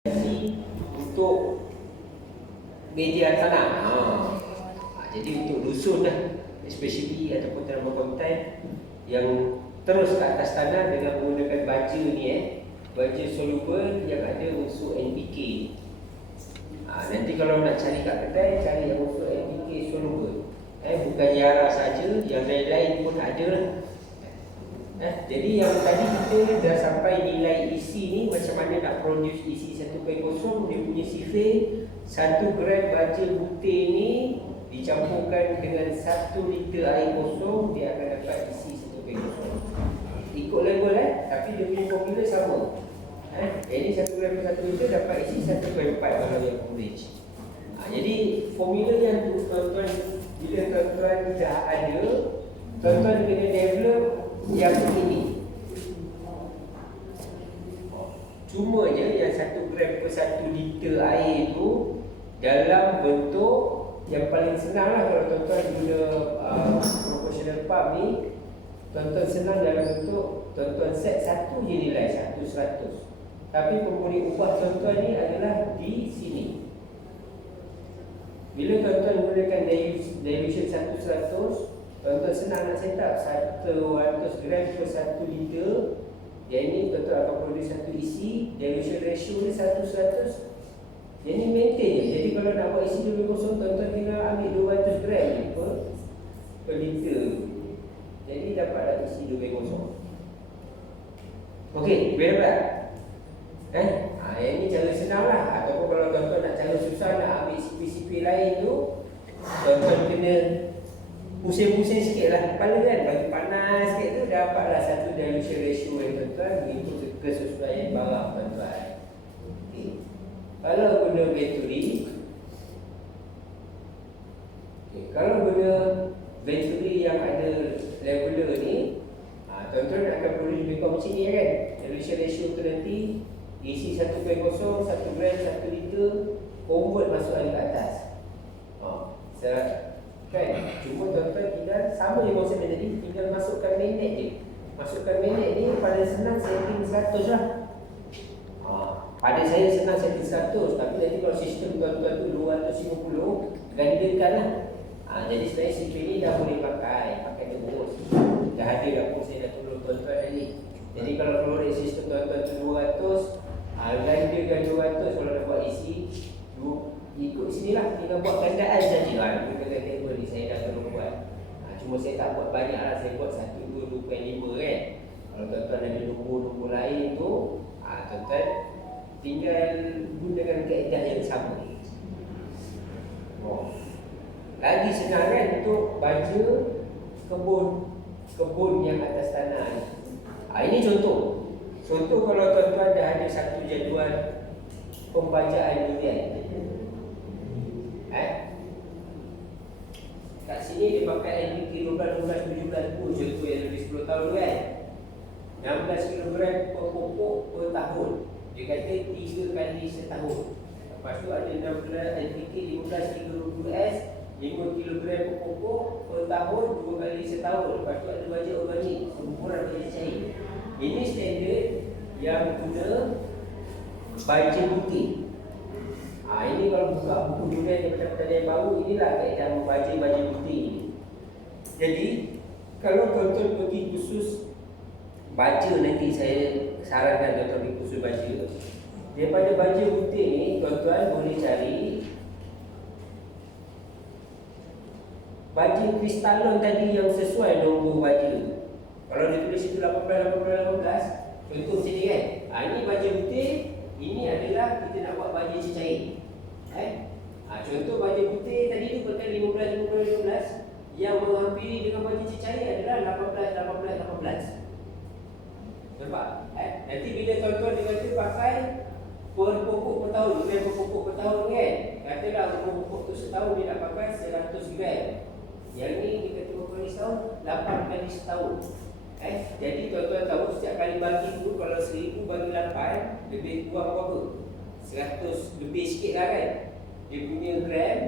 untuk media tanah. Jadi untuk dusun lah, especially ataupun tanaman konten yang terus ke atas tanah dengan menggunakan baja ni baja soluble yang ada unsur NPK. Nanti kalau nak cari kat kedai, cari yang unsur NPK soluble. Bukan Yara saja, yang lain-lain pun ada lah. Jadi yang tadi kita dah sampai nilai isi ni, macam mana nak produce isi 1/0. Dia punya sifir 1 gram baja putih ni dicampurkan dengan 1 liter air kosong, dia akan dapat isi 1/0. Ikut level tapi dia punya formula sama. Jadi 1 gram per 1 liter dapat isi 1/4 kalau yang average. Jadi formula yang tuan-tuan, bila tuan-tuan dah ada, tuan-tuan kena develop yang ini. Cuma je yang 1 gram per 1 liter air tu dalam bentuk yang paling senang lah. Kalau tuan-tuan guna proportional pump ni, tuan-tuan senang dalam bentuk tuan-tuan set satu je nilai 1/100. Tapi pemberi ubah tuan-tuan ni adalah di sini. Bila tuan-tuan gunakan dilution 1/100, tuan-tuan senang nak set up 100 gram per 1 liter. Yang ini tuan-tuan akan produce satu isi, dilution ratio ni 1/100. Yang ni maintain je. Jadi kalau nak buat isi 2/0, tuan-tuan tinggal ambil 200 gram je per liter. Jadi dapatlah isi 2/0. Okey, boleh dapat? Yang ni cara senang lah. Ataupun kalau tuan-tuan nak cara susah, nak ambil sipi-sipi lain tu, tuan-tuan kena pusing-pusing sikit lah kepala kan, bagi panas sikit tu, dapatlah satu dilution ratio yang tuan-tuan, mengikut kesesuaian barang tuan-tuan. Kalau guna bateri, kalau guna bateri yang ada leveler ni, tuan-tuan akan produce lebih kurang macam ni kan. Dilution ratio tu nanti isi 1/0, 1 gram, 1 liter, convert masuk air ke atas. Kan? Cuma tuan-tuan tinggal sama je konsep tadi, tinggal masukkan minit je. Masukkan minit ni pada senang setting 100 lah. Pada saya senang setting 100, tapi nanti kalau sistem tuan-tuan tu 250, gandakan lah. Jadi sebenarnya sistem ni dah boleh pakai terus. Dah ada dapur saya dah tolong tuan-tuan tadi. Jadi kalau keluar sistem tuan-tuan tu 200, gandakan 200 kalau nak buat isi. Ikut sini lah, tinggal buat gandaan saja. Bukan table ni saya dah tolong buat. Cuma saya tak buat banyak lah, saya buat 1, 2, 2.5 kan. Kalau tuan-tuan ada nombor-nombor lain tu, tuan-tuan tinggal gunakan kaedah yang sama ni. Lagi senang kan untuk baja kebun yang atas tanah ni. Ini contoh. Contoh kalau tuan-tuan dah ada satu jadual pembajaan durian. Kat sini dia pakai NPK 12, 17 pun contoh yang lebih 10 tahun kan. 16 kg per pokok per tahun. Dia kata 3 kali setahun. Lepas tu ada 16 NPK 15 kg 5 kg per pokok per tahun 2 kali setahun. Lepas tu ada baja organik, kumpulan baja cair. Ini standard yang guna baja putih. Ini kalau buka buku durian daripada pertanian baru, inilah kaedah membaca baja putih. Jadi kalau tuan-tuan pergi kursus baca, nanti saya sarankan tuan-tuan pergi kursus baca. Daripada baja putih ni, tuan-tuan boleh cari baja kristalon tadi yang sesuai nombor baja. Kalau dia tulis itu 18, 18, 18, contoh macam ni kan. Ini baja putih, ini adalah kita nak buat baja cecair. Contoh baja putih tadi tu bukan 15, 15, 15. Yang menghampiri dengan baja cecair adalah 18, 18, 18. Nampak? Nanti bila tuan-tuan dia kata pakai per pokok per tahun, gram per pokok per tahun kan. Katalah umur pokok tu setahun dia nak pakai 100 gram. Yang ni dia kata berapa kali setahun? 8 kali setahun. Jadi tuan-tuan tahu setiap kali bagi tu, kalau 1000 bagi 8, lebih kurang berapa? 100 lebih sikit lah kan. Dia punya gram.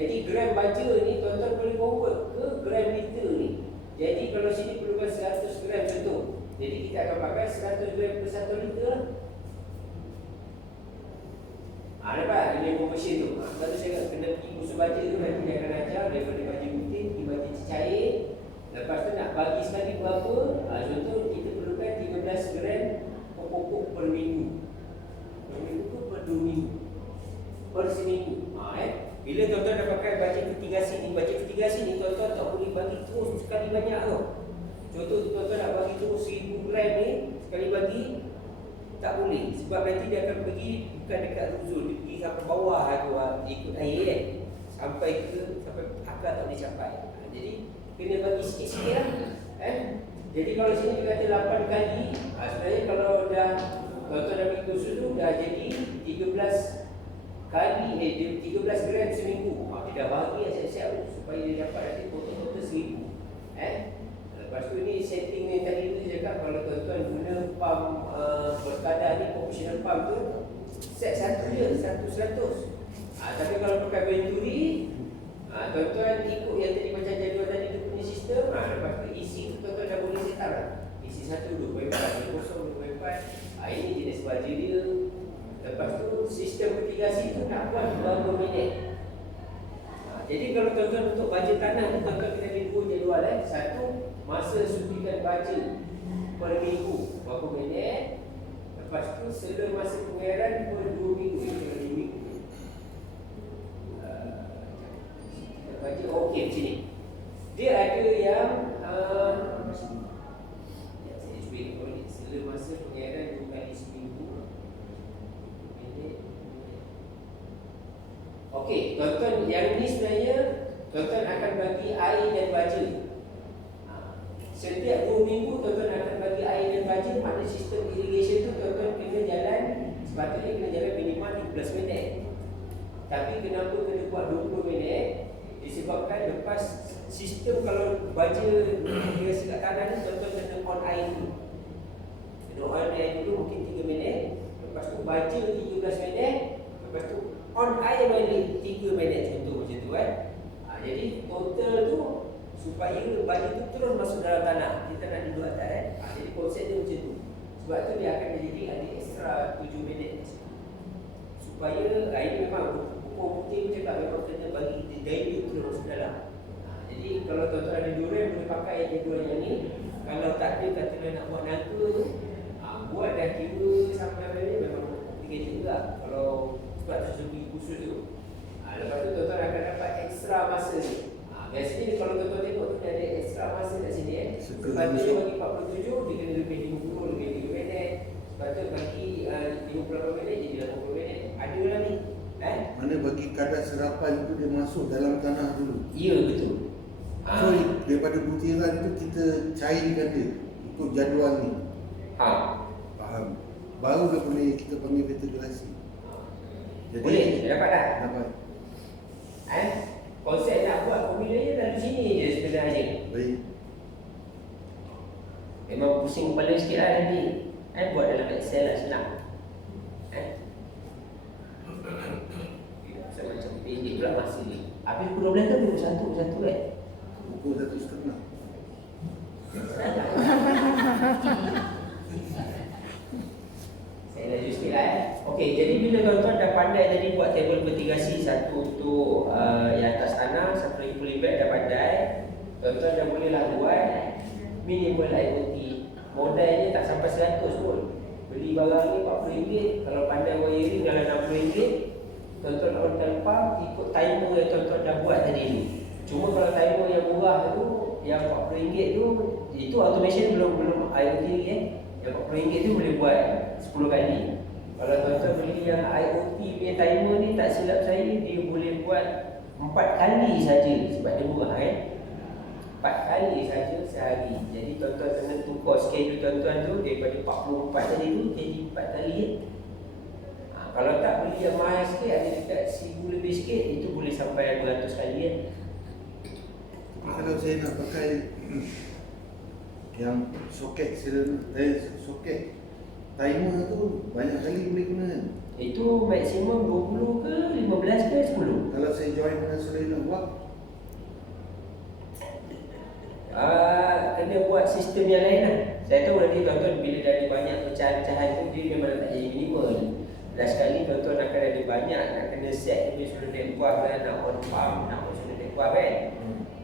Jadi gram baja ni tuan-tuan boleh convert ke gram liter ni. Jadi kalau sini perlukan 100 gram contoh, jadi kita akan pakai 100 gram per 1 liter. Nampak dia mesin tu. Kalau saya kena pergi kursus baca tu, nanti dia akan ajar daripada baca putih pergi baca cecair. Lepas tu nak bagi sekali berapa? Contoh kita perlukan 13 gram pokok per minggu. Per minggu tu per 2 minggu. Per seminggu. Bila tuan-tuan dah pakai baca mitigasi ni tuan-tuan tak boleh bagi terus sekali banyak tau. Contoh tuan-tuan nak bagi terus 1000 gram ni sekali bagi, tak boleh. Sebab nanti dia akan pergi bukan dekat ruzul, dia pergi sampai bawah tu, ikut air sampai akar tak boleh capai. Jadi kena bagi sikit-sikit lah. Jadi kalau sini dia kata 8 kali, sebenarnya kalau dah tuan-tuan dah pergi kursus tu dah jadi 13 kali 13 gram seminggu. Dia dah bagi siap-siap supaya dia dapat nanti total 1000. Lepas tu ni setting ni tadi tu cakap kalau tuan-tuan guna pump berkadar ni, professional pump tu set satu je, 100. Tapi kalau pakai Venturi, tuan-tuan ikut yang tadi macam jadual tadi tu punya sistem. Lepas tu isi tu tuan-tuan dah boleh set up lah. Isi 1, 2.4, 2.0, 2.4. Ini jenis baju dia. Lepas tu sistem mitigasi tu nak buat berapa minit. Jadi kalau tuan-tuan untuk baja tanah ni, tuan-tuan kena ada 2 jadual. Satu, masa suntikan baja per minggu berapa minit. Lepas tu sela masa pengairan per 2 minggu. Per 2 minggu. Baca okey macam ni. Dia ada yang sela masa pengairan 2 kali seminggu. Okey, tuan-tuan, yang ni sebenarnya tuan-tuan akan bagi air dan baja. Setiap 2 minggu tuan-tuan akan bagi air dan baja. Maknanya sistem irrigation tu tuan-tuan kena jalan, sepatutnya kena jalan minimal 15 minit. Tapi kenapa kena buat 20 minit? Disebabkan lepas sistem kalau baja irigasi kat tanah ni, tuan-tuan kena on air dulu. Kena on air dulu mungkin 3 minit. Lepas tu baja 13 minit. Lepas tu on air balik 3 minit, contoh macam tu jadi total tu supaya baju tu terus masuk dalam tanah. Kita nak duduk atas jadi konsep dia macam tu. Sebab tu dia akan jadi ada extra 7 minit supaya ini memang pokok putih macam tak memang kena bagi dilute terus masuk dalam. Jadi kalau tuan-tuan ada durian boleh pakai yang jadual yang ni. Kalau tak ada kata nak buat naga tu buat dah kira sampai mana memang tiga juga. Kalau sebab terjadi khusus tu. Lepas tu tuan-tuan akan dapat ekstra masa ni. Biasanya kalau tuan-tuan tengok tu dia ada ekstra masa kat sini Sepatutnya bagi 47 dia kena lebih 50, lebih 3 minit. Sepatutnya bagi 58 minit jadi 80 minit. Ada lah ni. Mana bagi kadar serapan itu dia masuk dalam tanah dulu. Ya, betul. So daripada butiran itu kita cairkan dia ikut jadual ni. Faham. Baru dia boleh kita panggil vegetasi. Jadi, boleh, dapat dah. Dapat. Konsep nak buat formulanya dalam sini je sebenarnya. Baik. Memang pusing kepala sikit lah nanti. Buat dalam Excel lah senang. Saya macam pendek pula masa ni. Habis pukul 12 kan pukul 1 kan? Pukul 1:30. Saya laju sikit lah Okey, jadi bila tuan-tuan dah pandai tadi buat table mitigasi, satu untuk yang atas tanah, satu lagi polybag dah pandai, tuan-tuan dah bolehlah buat minimal IoT. Modalnya tak sampai 100 pun. Beli barang ni RM40, kalau pandai wiring dalam RM60, tuan-tuan on tanpa ikut timer yang tuan-tuan dah buat tadi ni. Cuma kalau timer yang murah tu, yang RM40 tu, itu automation belum IoT lagi Yang RM40 tu boleh buat 10 kali. Kalau tuan-tuan beli yang IoT punya timer ni, tak silap saya dia boleh buat 4 kali saja sebab dia murah 4 kali saja sehari. Jadi tuan-tuan kena tukar schedule tuan-tuan tu daripada 44 tadi tu jadi 4 kali kalau tak beli yang mahal sikit, ada dekat 1000 lebih sikit, itu boleh sampai 200 kali Kalau saya nak pakai yang soket soket timer tu banyak kali boleh guna. Itu maksimum 20 ke 15 ke 10. Kalau saya join dengan solenoid buat kena buat sistem yang lain lah. Saya tahu nanti tuan-tuan bila dah ada banyak pecahan-pecahan tu, dia memang tak jadi minimal. Last kali tuan-tuan akan ada banyak nak kena set dia sudah naik buah kan, nak on farm, nak sudah naik buah kan.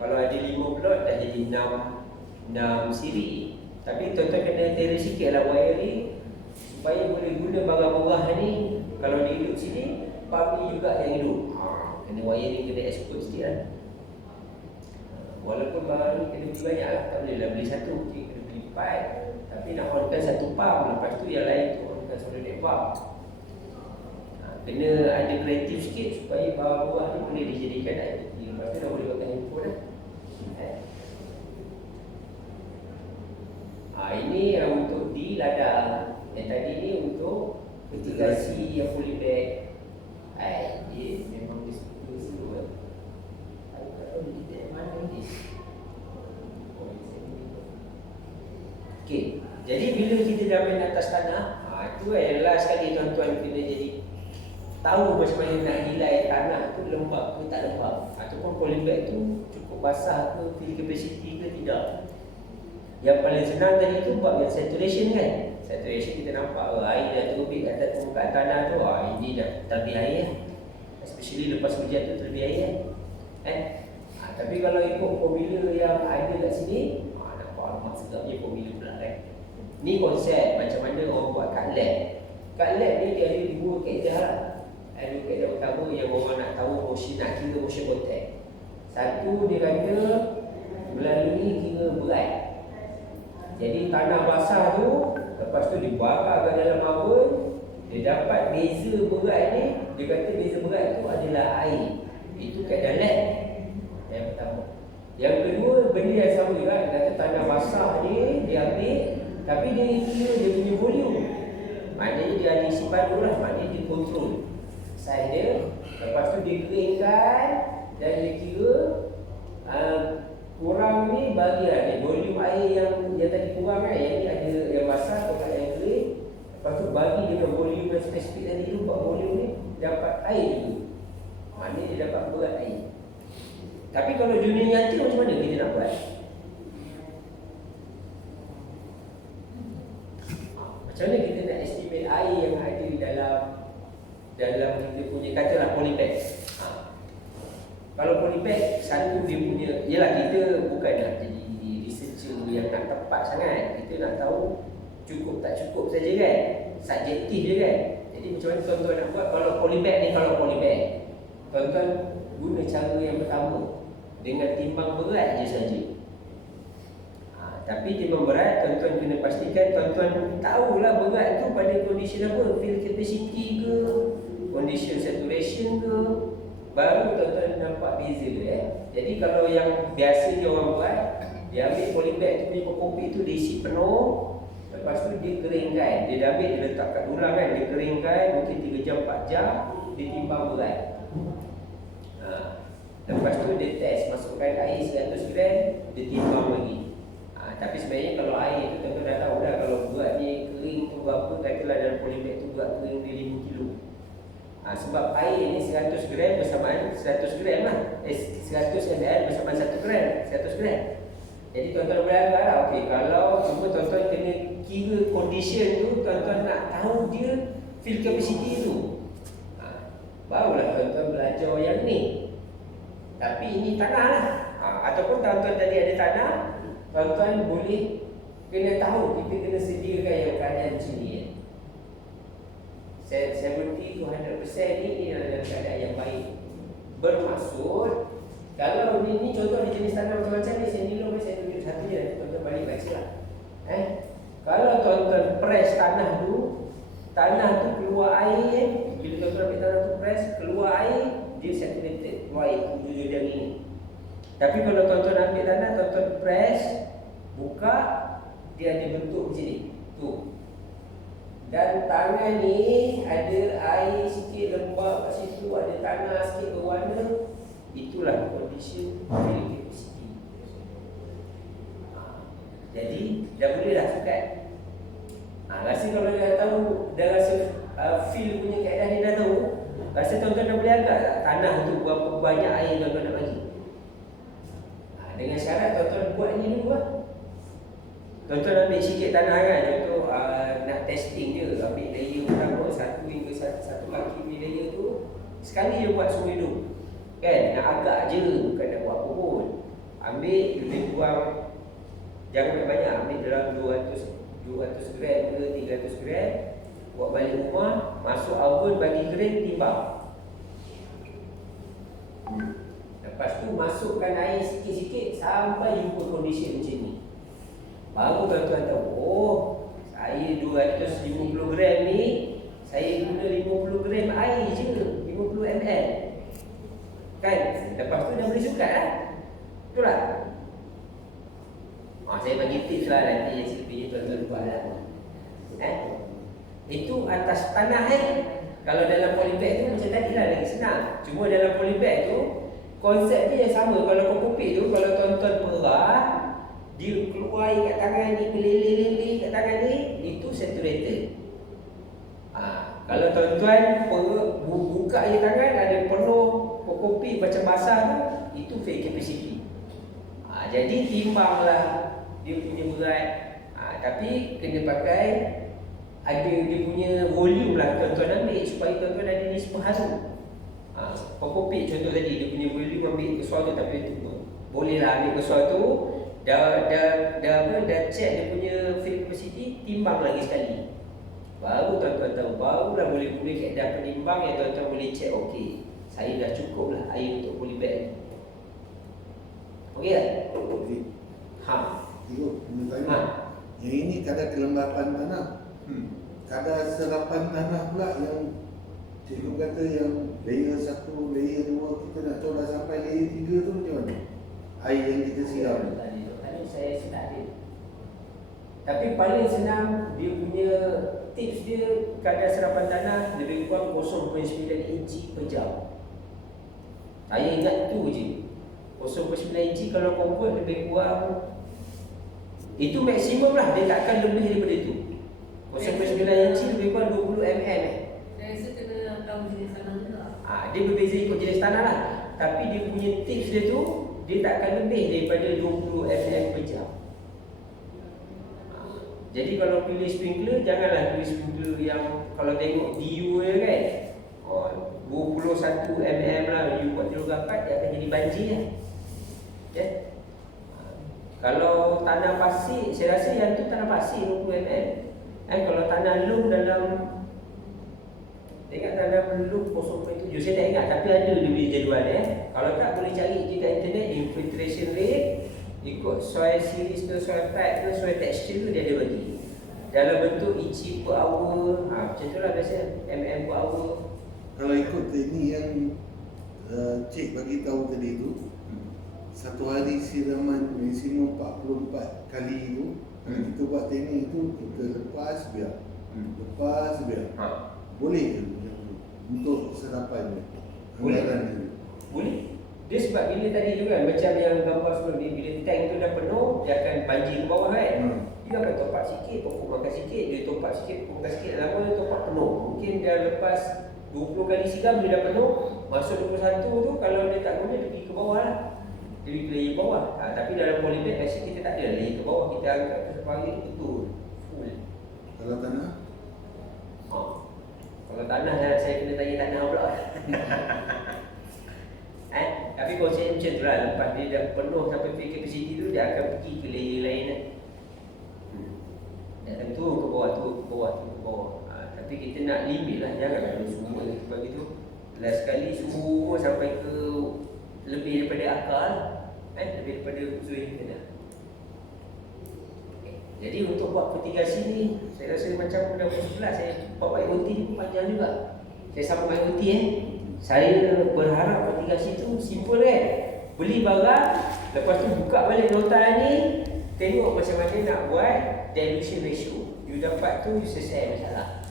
Kalau ada 5 plot dah jadi 6 siri. Tapi tuan-tuan kena terus sikit lah wiring supaya boleh guna barang murah ni. Kalau dia hidup sini, pump ni juga yang hidup. Kena wiring, kena export sikit lah. Walaupun barang ni kena beli banyak lah, tak boleh lah beli satu, kena beli 4. Tapi nak onkan satu pump, lepas tu yang lain tu onkan solenoid pump. Kena ada kreatif sikit supaya barang murah ni boleh dijadikan IoT. Lepas tu dah boleh pakai handphone lah. Ini untuk di ladang. Yang tadi ni untuk mitigasi yang polybag. Dia memang dia suka slow. Aku tak tahu dia detect mana ni. Okey, jadi bila kita dah main atas tanah, itu yang last sekali tuan-tuan kena jadi tahu macam mana nak nilai tanah tu lembab ke tak lembab, ataupun polybag tu cukup basah ke, fill capacity ke tidak. Yang paling senang tadi tu bab yang saturation kan. Saturation kita nampak air dah terbit atas permukaan tanah tu, ini dah terlebih air. Especially lepas hujan tu terlebih air tapi kalau ikut formula yang ada kat sini, nampak amat sedapnya formula pula kan. Ni konsep macam mana orang buat kat lab. Kat lab ni dia ada 2 kaedah lah. Ada kaedah utama yang orang nak tahu motion, nak kira motion contact. Satu dia kata melalui kira berat. Jadi tanah basah tu, lepas tu dibakar ke dalam oven, dia dapat beza berat ni. Dia kata beza berat tu adalah air. Itu kaedah lab yang pertama. Yang kedua, benda yang sama juga. Dia kata tanah basah ni dia ambil, tapi dia kira dia punya volume. Maknanya dia ada isi padu lah, maknanya dia control size dia. Lepas tu dia keringkan dan dia kira kurang ni bagilah dia volume air yang tadi kurang kan, yang ni ada yang basah atau yang kering. Lepas tu bagi dengan volume yang spesifik tadi tu, buat volume ni dapat air tu. Maknanya dia dapat berat air. Tapi kalau dunia nyata macam mana kita nak buat? Macam mana kita nak estimate air yang ada di dalam kita punya, katalah polybag. Kalau polybag, satu dia punya, yelah kita bukan nak jadi researcher yang nak tepat sangat. Kita nak tahu cukup tak cukup saja kan, subjektif je kan. Jadi macam mana tuan-tuan nak buat kalau polybag ni? Kalau polybag, tuan-tuan guna cara yang pertama, dengan timbang berat je saja. Tapi timbang berat, tuan-tuan kena pastikan tuan-tuan tahulah berat tu pada kondisi apa, fill capacity ke, condition saturation ke, baru tuan-tuan nampak beza dia. Jadi kalau yang biasa dia orang buat, dia ambil polybag tu punya kopi tu, dia isi penuh, lepas tu dia keringkan. Dia dah ambil, dia letak kat tulang kan, dia keringkan mungkin 3 jam 4 jam, dia timbang berat. Lepas tu dia test, masukkan air 100 gram, dia timbang lagi. Tapi sebenarnya kalau air tu tuan-tuan dah tahu dah, kalau berat ni kering tu berapa, katalah dalam polybag tu berat kering dia 5 kilo. Sebab air ni 100 gram bersamaan 100 gram lah, 100 ml bersamaan 1 gram, 100 gram. Jadi tuan-tuan boleh agak lah, okay, kalau cuma tuan-tuan kena kira condition tu, tuan-tuan nak tahu dia fill capacity tu, barulah tuan-tuan belajar yang ni. Tapi ini tanah lah. Ataupun tuan-tuan tadi ada tanah, tuan-tuan boleh kena tahu, kita kena sediakan yang keadaan macam ni 70 to 100% ni adalah keadaan yang baik. Bermaksud, kalau ni contoh ada jenis tanah macam-macam ni, saya tunjuk satu je, tuan-tuan balik baca lah. Kalau tuan-tuan press tanah tu keluar air, bila tuan-tuan ambil tanah tu press, keluar air, dia saturated, keluar air, tujuh jam ni. Tapi kalau tuan-tuan ambil tanah, tuan-tuan press, buka, dia ada bentuk macam ni. Tu. Dan tanah ni ada air sikit lembab kat situ, ada tanah sikit berwarna. Itulah condition fill capacity. Jadi dah boleh dah sukat. Rasa kalau dah tahu, dah rasa fill punya kaedah ni dah tahu, rasa tuan-tuan dah boleh agak tak tanah tu berapa banyak air tuan-tuan nak bagi. Dengan syarat tuan-tuan buat ni dulu lah. Tuan-tuan ambil sikit tanah kan, contoh nak testing je, ambil layer pertama 1 hingga 1 kaki punya layer tu, sekali je buat seumur hidup. Kan, nak agak je, bukan nak buat apa pun. Ambil lebih kurang, jangan banyak, ambil dalam 200 gram ke 300 gram, buat balik rumah, masuk oven, bagi kering, timbang. Lepas tu masukkan air sikit-sikit sampai jumpa kondisi macam ni. Baru tuan-tuan tahu, oh, saya 250 gram ni, saya guna 50 gram air je, 50 ml. Kan? Lepas tu dah boleh sukat lah. Betul tak? Saya bagi tips lah nanti yang selebihnya tuan-tuan buat lah. Itu atas tanah Kalau dalam polybag tu macam tadi lah, lagi senang. Cuma dalam polybag tu konsep dia yang sama. Kalau kokopit tu, kalau tuan-tuan merah, dia keluar kat tangan ni, meleleh-leleh kat tangan ni, itu saturated. Kalau tuan-tuan buka je tangan, ada penuh kokopit macam basah tu, itu fake capacity. Jadi timbanglah dia punya berat. Tapi kena pakai, ada dia punya volume lah tuan-tuan ambil supaya tuan-tuan ada nisbah harum. Kokopit contoh tadi, dia punya volume ambil kesuar tu, tapi itu boleh lah ambil kesuar tu, dah check dia punya fake capacity, timbang lagi sekali. Baru tuan-tuan tahu, barulah boleh keadaan penimbang yang tuan-tuan boleh check, okey, saya dah cukup lah air untuk polybag. Okey tak? Okey. Tengok, nak tanya. Yang ini kadar kelembapan tanah. Kadar serapan tanah pula yang cikgu kata yang layer 1, layer 2, kita nak tahu dah sampai layer 3 tu macam mana? Air yang kita siram. Tadi saya sedap dia. Tapi paling senang, dia punya tips dia, kadar serapan tanah lebih kurang 0.9 inci per jam. Saya ingat tu je, 0.9 inci kalau convert lebih kurang, itu maksimum lah, dia takkan lebih daripada itu. 0.9 inci lebih kurang 20 mm. Saya rasa kena tahu jenis tanah juga. Dia berbeza ikut jenis tanah lah. Tapi dia punya tips dia tu, dia takkan lebih daripada 20 mm per jam. Jadi kalau pilih sprinkler, janganlah pilih sprinkler yang kalau tengok DU dia kan, 21 mm lah, you buat telur gapat, dia akan jadi banjir lah. Kalau tanah pasir, saya rasa yang tu tanah pasir 20 mm. Kalau tanah lum dalam, ingat tanah lum 0.7, saya tak ingat, tapi ada dia punya jadual Kalau tak, boleh cari je kat internet, infiltration rate, ikut soil series ke, soil type ke, soil texture dia ada bagi. Dalam bentuk inci per hour, macam tu lah biasa, mm per hour. Kalau ikut teknik yang cik bagi tahu tadi tu, satu hari siraman maksimum 44 kali tu. Kalau kita buat teknik tu, kita lepas biar. Lepas biar. Boleh ke untuk serapan ni? Boleh. Dia sebab bila tadi juga macam yang gambar sebelum ni, bila tank tu dah penuh, dia akan banjir ke bawah kan. Dia akan top up sikit, pokok makan sikit, dia top up sikit, pokok makan sikit, lama dia top up penuh. Mungkin dah lepas 20 kali siram dia dah penuh, masuk 21 tu kalau dia tak guna, dia pergi ke bawah lah. Dia pergi ke layer bawah. Tapi dalam polybag biasa kita tak ada layer ke bawah, kita angkat ke sepagi tu betul full. Kalau tanah? Kalau tanah, saya kena tanya tanah pula. Tapi konsep macam tu lah, lepas dia dah penuh sampai peak capacity tu, dia akan pergi ke layer lain lah. Dan turun ke bawah, turun ke bawah, turun ke bawah. Tapi kita nak limit lah, janganlah semua sebab itu. Last sekali semua sampai ke lebih daripada akal, lebih daripada usul yang kita dah. Jadi untuk buat mitigasi ni, saya rasa macam dah pukul 11, saya buat IoT ni pun panjang juga. Saya sambung IoT Saya berharap mitigasi tu simple kan. Beli barang, lepas tu buka balik nota ni, tengok macam mana nak buat dilution ratio. You dapat tu, you selesai masalah.